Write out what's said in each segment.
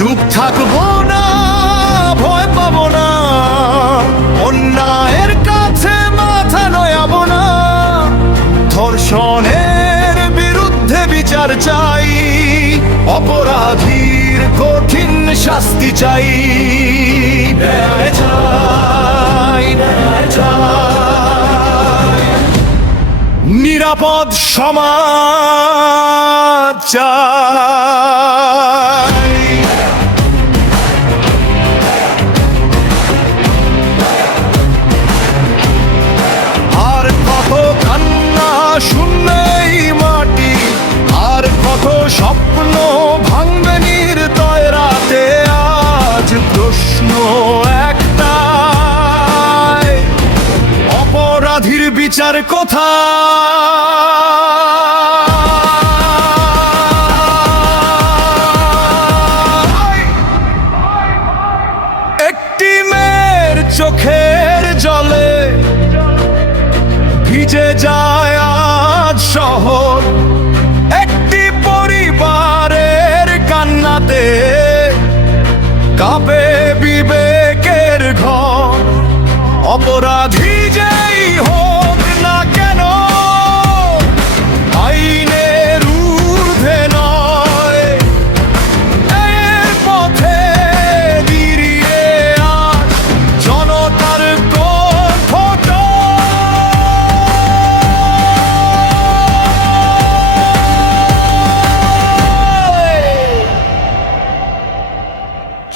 চুপ থাকবো না, ভয় পাবো না, অন্যায়ের কাছে মাথা নয়াবো না। ধর্ষণের বিরুদ্ধে বিচার চাই, অপরাধীর কঠিন শাস্তি চাই। ন্যায় চাই, ন্যায় চাই, নিরাপদ সমাজ চাই। আর কত কান্না শুনবে এই মাটি, আর কত স্বপ্ন ভাঙবে নির্দয় রাতে। আজ প্রশ্ন একটাই, অপরাধীর বিচার কোথায়? একটি মেয়ের চোখের জলে ভিজে যায় আজ শহর, একটি পরিবারের কান্নাতে কাঁপে বিবেকের ঘর। অপরাধী যেই হোক না কেন, আইনের ঊর্ধ্বে নয়। এর পথে বেরিয়ে আস, জনতার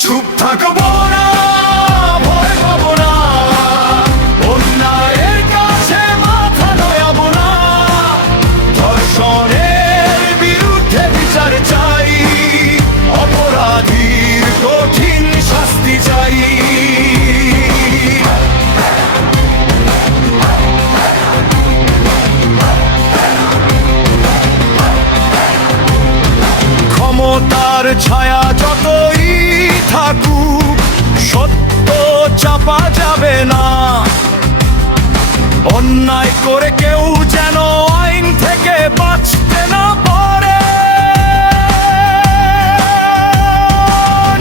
চুপ থাকবো না, ভয় পাবো না, অন্যায়ের কাছে মাথা নয়াবো না। ধর্ষণের বিরুদ্ধে বিচার চাই, অপরাধীর কঠিন শাস্তি চাই। ক্ষমতার ছায়া যতই থাকুক, সত্য চাপা যাবে না। অন্যায় করে কেউ যেন আইন থেকে বাঁচতে না পারে।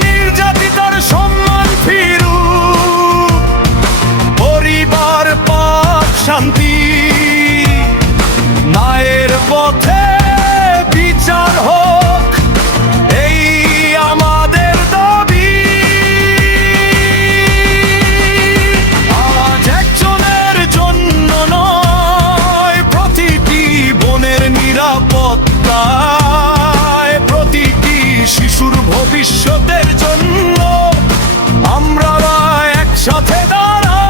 নির্যাতিতার সম্মান ফিরুক, পরিবার পাক শান্তি। ন্যায়ের পথে বিচার হোক, এই আমাদের দাবি। আজ একজনের জন্য নয়, প্রতিটি বোনের নিরাপত্তায়, প্রতিটি শিশুর ভবিষ্যতের জন্য আমরা একসাথে দাঁড়াই।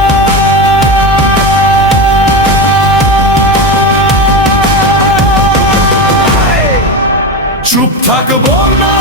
চুপ থাকবো না।